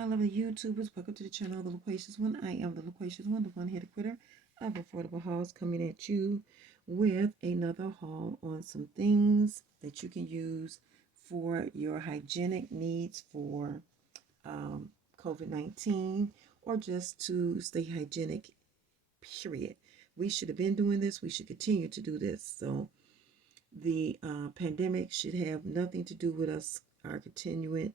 my lovely YouTubers. Welcome to the channel, The Loquacious One. I am The Loquacious One, the one-headed critter of Affordable Hauls, coming at you with another haul on some things that you can use for your hygienic needs for um, COVID-19 or just to stay hygienic, period. We should have been doing this. We should continue to do this. So the pandemic should have nothing to do with us, our continuing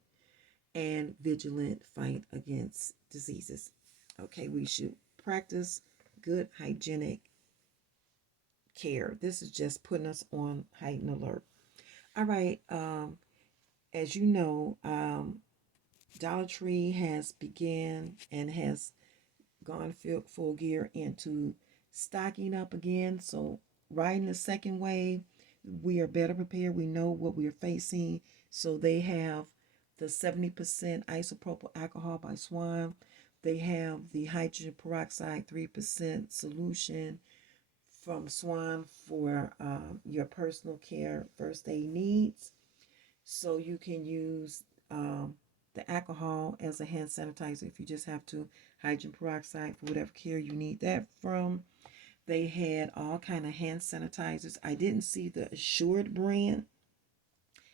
and vigilant fight against diseases. Okay, we should practice good hygienic care. This is just putting us on heightened alert. All right, as you know, Dollar Tree has began and has gone full gear into stocking up again. So, riding the second wave, we are better prepared. We know what we are facing. So, they have the 70% isopropyl alcohol by Swan. They have the hydrogen peroxide 3% solution from Swan for your personal care first aid needs. So, you can use the alcohol as a hand sanitizer if you just have to. Hydrogen peroxide for whatever care you need that from. They had all kind of hand sanitizers. I didn't see the Assured brand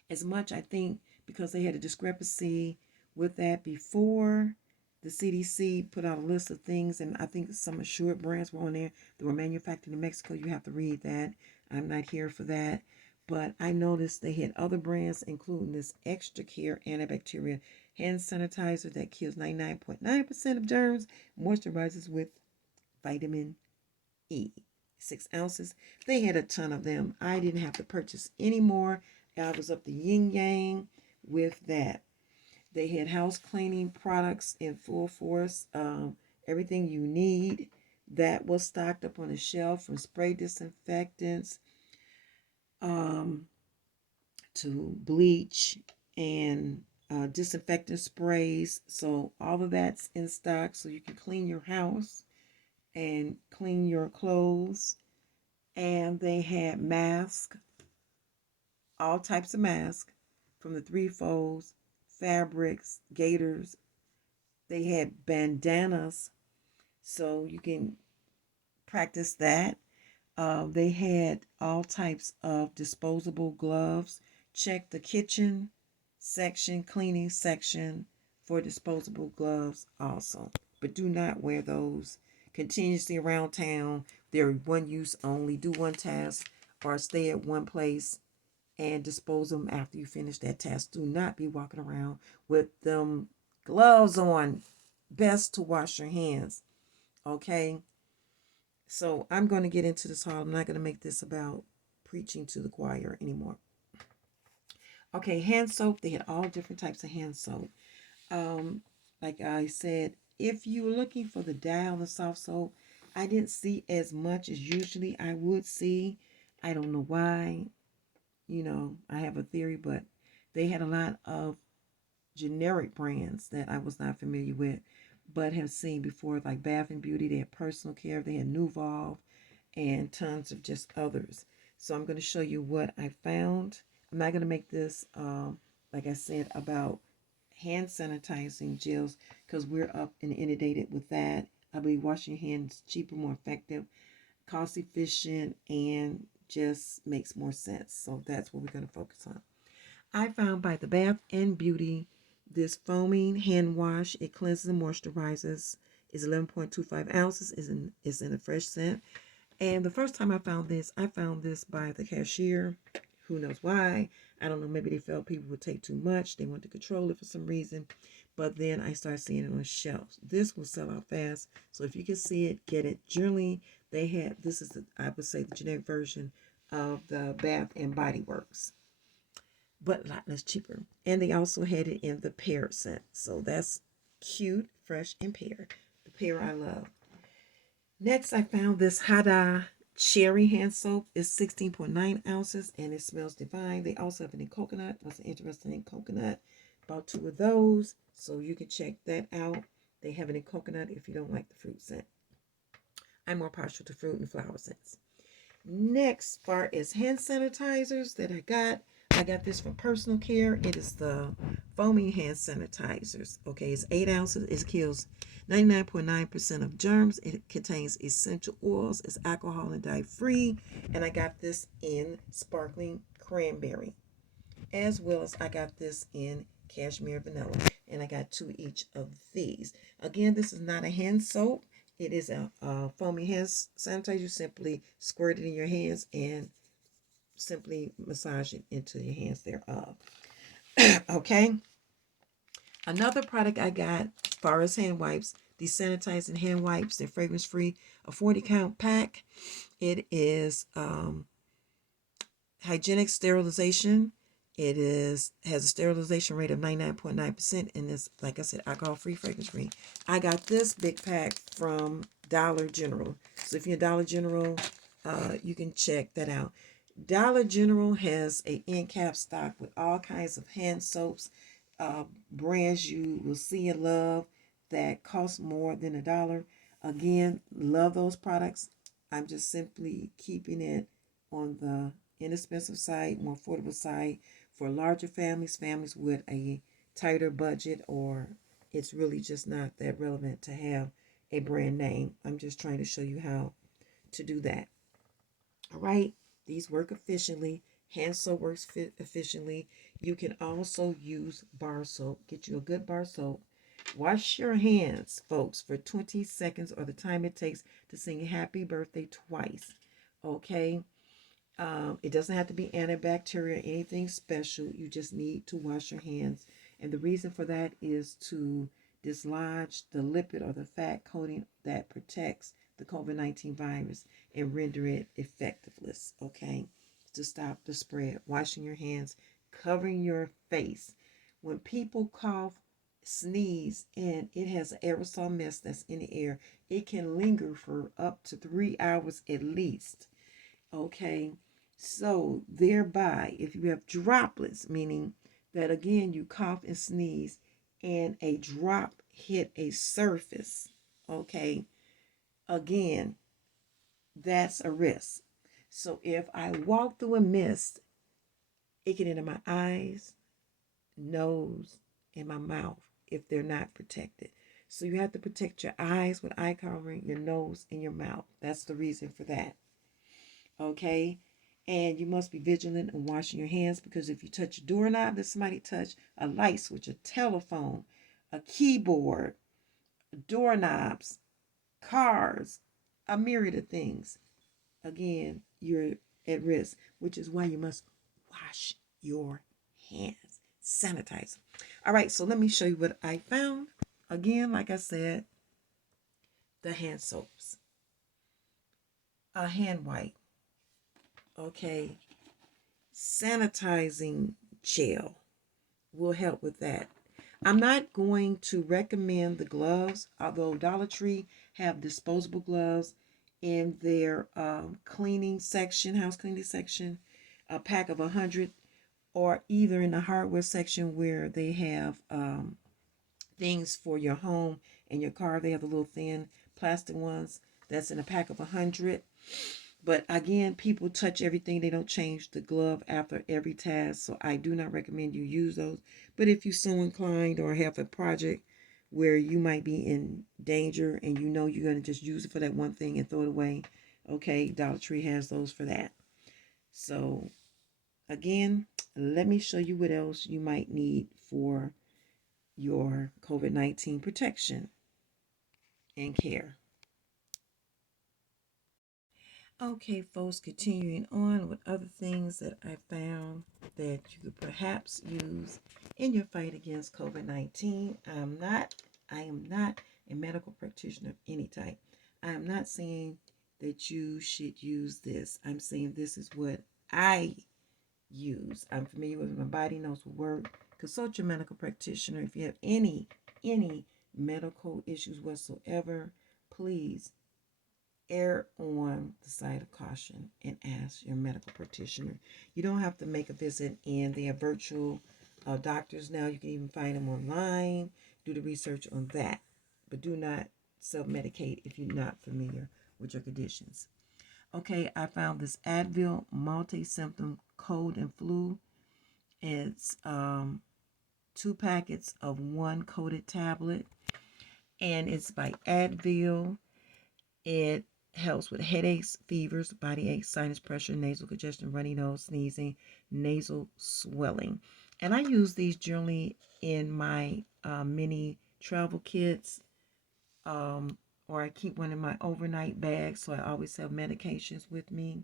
as much, I think, because they had a discrepancy with that before. The CDC put out a list of things, and I think some Assured brands were on there that were manufactured in Mexico. You have to read that. I'm not here for that. But I noticed they had other brands, including this Extra Care antibacterial hand sanitizer that kills 99.9% of germs, moisturizes with vitamin E. 6 ounces. They had a ton of them. I didn't have to purchase any more. I was up the yin yang with that. They had house cleaning products in full force. Everything you need that was stocked up on the shelf, from spray disinfectants um, to bleach and disinfectant sprays. So all of that's in stock, so you can clean your house and clean your clothes. And they had masks, all types of masks, from the three folds, fabrics, gaiters. They had bandanas, so you can practice that. They had all types of disposable gloves. Check the kitchen section, cleaning section for disposable gloves also. But do not wear those continuously around town. They're one use only. Do one task or stay at one place and dispose them after you finish that task. Do not be walking around with them gloves on. Best to wash your hands. Okay? So I'm going to get into this haul. I'm not going to make this about preaching to the choir anymore. Okay, hand soap. They had all different types of hand soap. Um, like I said, if you were looking for the Dial and soft soap, I didn't see as much as usually I would see. I don't know why. I have a theory, but they had a lot of generic brands that I was not familiar with, but have seen before, like Bath and Beauty. They had Personal Care. They had Nuvolve, and tons of just others. So I'm going to show you what I found. I'm not going to make this, like I said, about hand sanitizing gels, because we're up and inundated with that. I believe washing your hands cheaper, more effective, cost efficient, and just makes more sense. So that's what we're going to focus on. I found by the Bath and Beauty this foaming hand wash. It cleanses and moisturizes. Is 11.25 ounces. Is in a fresh scent. And the first time I found this by the cashier. Who knows why? I don't know. Maybe they felt people would take too much. They wanted to control it for some reason. But then I started seeing it on shelves. This will sell out fast. So if you can see it, get it. Generally, they had, this is, I would say, the generic version of the Bath and Body Works, but a lot less cheaper. And they also had it in the pear scent. So that's cute, fresh, and pear. The pear I love. Next, I found this Hada Cherry Hand Soap. It's 16.9 ounces and it smells divine. They also have it in coconut. I was interested in coconut. Bought 2 of those, so you can check that out. They have it in coconut if you don't like the fruit scent. I'm more partial to fruit and flower scents. Next, far as hand sanitizers that I got I got this from Personal Care. It is the foaming hand sanitizers. Okay, it's 8 ounces. It kills 99.9% of germs. It contains essential oils. It's alcohol and dye free. And I got this in sparkling cranberry, as well as I got this in cashmere vanilla. And I got 2 each of these. Again, this is not a hand soap. It is a foaming hand sanitizer. You simply squirt it in your hands and simply massage it into your hands thereof. Okay. Another product I got as far as hand wipes, desanitizing hand wipes. They're fragrance free. A 40 count pack. It is hygienic sterilization. It has a sterilization rate of 99.9% and is, like I said, alcohol free, fragrance free. I got this big pack from Dollar General. So if you're Dollar General, you can check that out. Dollar General has a end cap stock with all kinds of hand soaps, brands you will see and love that cost more than $1. Again, love those products. I'm just simply keeping it on the inexpensive side, more affordable side for larger families, families with a tighter budget, or it's really just not that relevant to have a brand name. I'm just trying to show you how to do that. All right, these work efficiently. Hand soap works efficiently. You can also use bar soap. Get you a good bar soap. Wash your hands, folks, for 20 seconds or the time it takes to sing happy birthday twice. Okay? It doesn't have to be antibacterial or anything special. You just need to wash your hands. And the reason for that is to dislodge the lipid or the fat coating that protects the COVID-19 virus and render it effectiveless, okay? To stop the spread. Washing your hands, covering your face. When people cough, sneeze, and it has aerosol mist that's in the air, it can linger for up to 3 hours at least, okay? So thereby, if you have droplets, meaning that again you cough and sneeze and a drop hit a surface, okay, again, that's a risk. So if I walk through a mist, it can enter my eyes, nose, and my mouth if they're not protected. So you have to protect your eyes with eye covering, your nose, and your mouth. That's the reason for that. Okay? And you must be vigilant in washing your hands, because if you touch a doorknob that somebody touched, a light switch, a telephone, a keyboard, doorknobs, cars, a myriad of things, again, you're at risk, which is why you must wash your hands. Sanitize. All right, so let me show you what I found. Again, like I said, the hand soaps, a hand wipe, okay, sanitizing gel will help with that. I'm not going to recommend the gloves, although Dollar Tree have disposable gloves in their cleaning section, house cleaning section, a pack of 100, or either in the hardware section where they have things for your home and your car. They have the little thin plastic ones that's in a pack of 100. But again, people touch everything. They don't change the glove after every task. So I do not recommend you use those. But if you're so inclined or have a project where you might be in danger and you know you're going to just use it for that one thing and throw it away, okay, Dollar Tree has those for that. So again, let me show you what else you might need for your COVID-19 protection and care. Okay, folks, continuing on with other things that I found that you could perhaps use in your fight against COVID-19. I am not a medical practitioner of any type. I am not saying that you should use this. I'm saying this is what I use. I'm familiar with my body, knows what works. Consult your medical practitioner. If you have any medical issues whatsoever, please err on the side of caution and ask your medical practitioner. You don't have to make a visit, and they have virtual doctors now. You can even find them online. Do the research on that, but do not self-medicate if you're not familiar with your conditions. Okay, I found this Advil multi-symptom cold and flu. It's 2 packets of 1 coated tablet, and it's by Advil. It helps with headaches, fevers, body aches, sinus pressure, nasal congestion, runny nose, sneezing, nasal swelling. And I use these generally in my mini travel kits, or I keep one in my overnight bag, so I always have medications with me.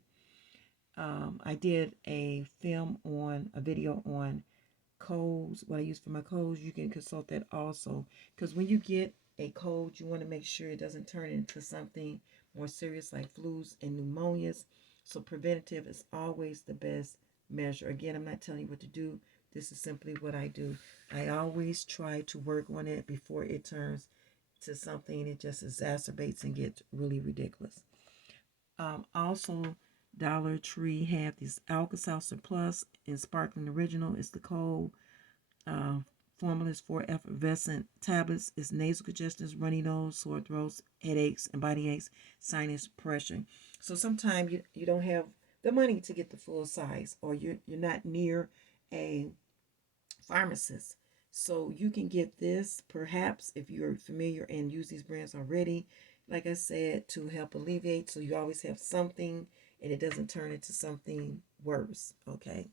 I did a video on colds, what I use for my colds. You can consult that also, because when you get a cold, you want to make sure it doesn't turn into something more serious like flus and pneumonias. So preventative is always the best measure. Again, I'm not telling you what to do. This is simply what I do. I always try to work on it before it turns to something it just exacerbates and gets really ridiculous. Also, Dollar Tree had this Alka-Seltzer Plus and Sparkling Original. It's the cold uh, formulas for effervescent tablets. It's nasal congestion, runny nose, sore throats, headaches, and body aches, sinus pressure. So sometimes you don't have the money to get the full size, or you're not near a pharmacist. So you can get this perhaps if you're familiar and use these brands already, like I said, to help alleviate, so you always have something and it doesn't turn into something worse. Okay.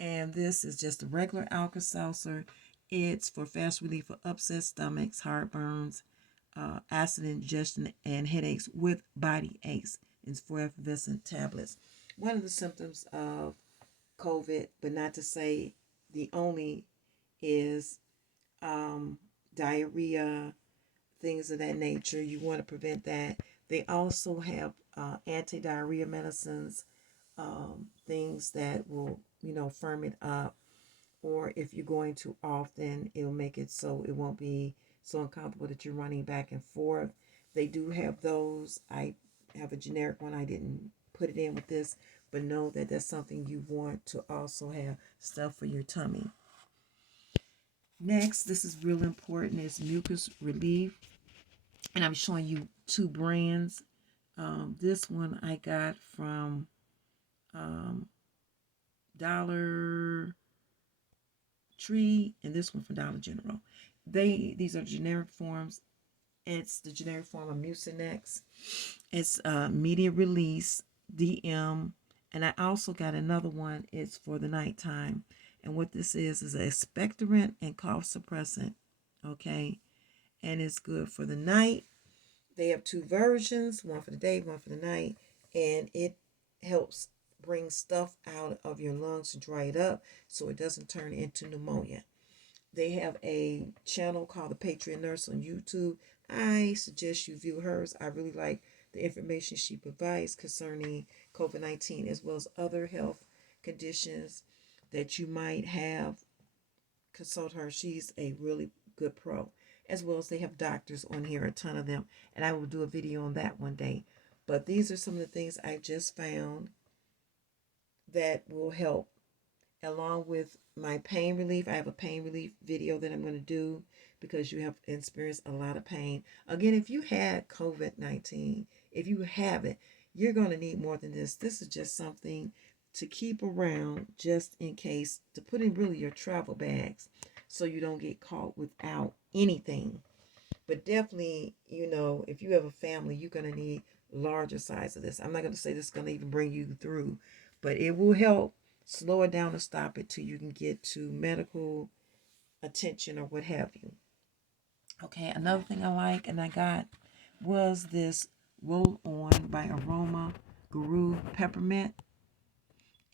And this is just a regular Alka-Seltzer. It's for fast relief for upset stomachs, heartburns, acid ingestion, and headaches with body aches. It's for effervescent tablets. One of the symptoms of COVID, but not to say the only, is diarrhea, things of that nature. You want to prevent that. They also have anti-diarrhea medicines, things that will, firm it up. Or if you're going too often, it'll make it so it won't be so uncomfortable that you're running back and forth. They do have those. I have a generic one. I didn't put it in with this, but know that that's something you want to also have, stuff for your tummy. Next, this is real important, is mucus relief. And I'm showing you 2 brands. This one I got from Dollar Tree, and this one from Dollar General. These are generic forms. It's the generic form of Mucinex. It's media release DM, and I also got another one. It's for the nighttime, and what this is an expectorant and cough suppressant. Okay, and it's good for the night. They have 2 versions, one for the day, one for the night, and it helps bring stuff out of your lungs to dry it up so it doesn't turn into pneumonia. They have a channel called the Patriot Nurse on YouTube. I suggest you view hers. I really like the information she provides concerning COVID-19 as well as other health conditions that you might have. Consult her. She's a really good pro. As well as they have doctors on here, a ton of them. And I will do a video on that one day. But these are some of the things I just found that will help. Along with my pain relief, I have a pain relief video that I'm going to do because you have experienced a lot of pain. Again, if you had COVID-19, if you have it, you're going to need more than this. This is just something to keep around just in case, to put in really your travel bags so you don't get caught without anything. But definitely, if you have a family, you're going to need larger size of this. I'm not going to say this is going to even bring you through, but it will help slow it down or stop it till you can get to medical attention or what have you. Okay, another thing I like and I got was this Roll On by Aroma Guru Peppermint.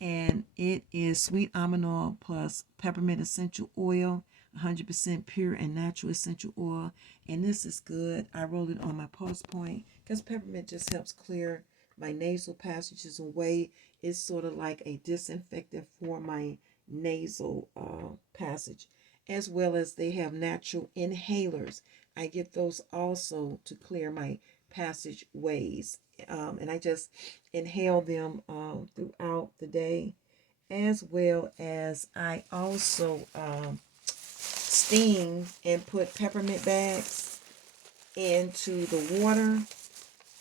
And it is sweet almond oil plus peppermint essential oil, 100% pure and natural essential oil. And this is good. I rolled it on my pulse point because peppermint just helps clear my nasal passages away. It's sort of like a disinfectant for my nasal passage, as well as they have natural inhalers. I get those also to clear my passageways, and I just inhale them throughout the day, as well as I also steam and put peppermint bags into the water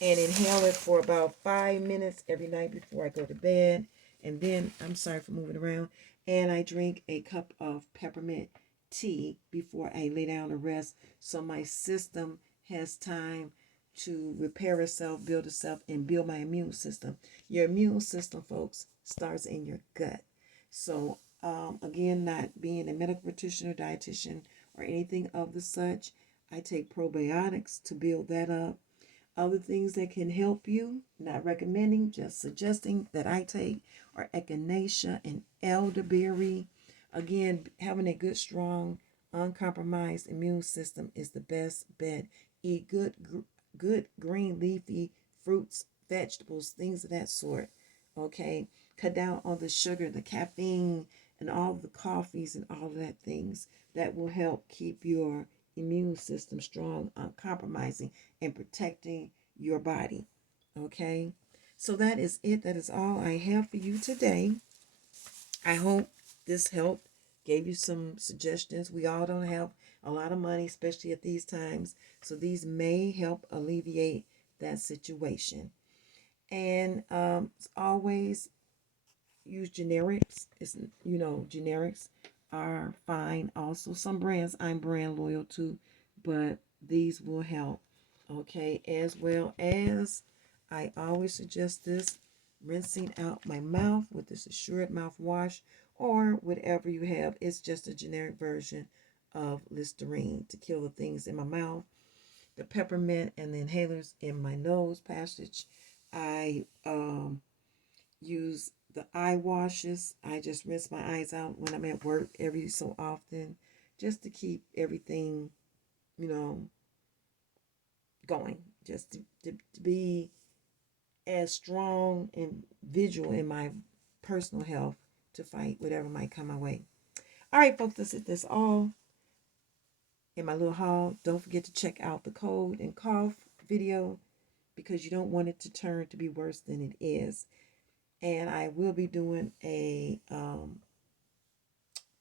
and inhale it for about 5 minutes every night before I go to bed. And then, I'm sorry for moving around. And I drink a cup of peppermint tea before I lay down to rest so my system has time to repair itself, build itself, and build my immune system. Your immune system, folks, starts in your gut. So, again, not being a medical practitioner, dietitian, or anything of the such, I take probiotics to build that up. Other things that can help you, not recommending, just suggesting that I take, are echinacea and elderberry. Again, having a good, strong, uncompromised immune system is the best bet. Eat good green leafy fruits, vegetables, things of that sort. Okay, cut down on the sugar, the caffeine, and all the coffees and all of that things that will help keep your immune system strong, uncompromising, and protecting your body. Okay, so that is it. That is all I have for you today. I hope this helped, gave you some suggestions. We all don't have a lot of money, especially at these times. So these may help alleviate that situation. And as always, use generics. It's, generics are fine. Also, some brands I'm brand loyal to, but these will help. Okay, as well as I always suggest this, rinsing out my mouth with this Assured mouthwash or whatever you have. It's just a generic version of Listerine to kill the things in my mouth. The peppermint and the inhalers in my nose passage. I use the eye washes. I just rinse my eyes out when I'm at work every so often, just to keep everything, you know, going. Just to be as strong and vigilant in my personal health to fight whatever might come my way. All right, folks, that's it. That's all in my little haul. Don't forget to check out the cold and cough video because you don't want it to turn to be worse than it is. And I will be doing a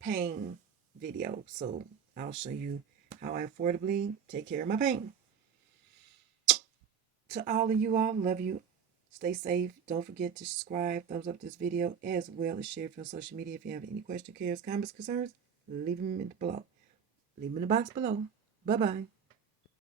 pain video. So I'll show you how I affordably take care of my pain. To all of you all, love you. Stay safe. Don't forget to subscribe, thumbs up this video, as well as share it on social media. If you have any questions, cares, comments, concerns, leave them below. Leave them in the box below. Bye-bye.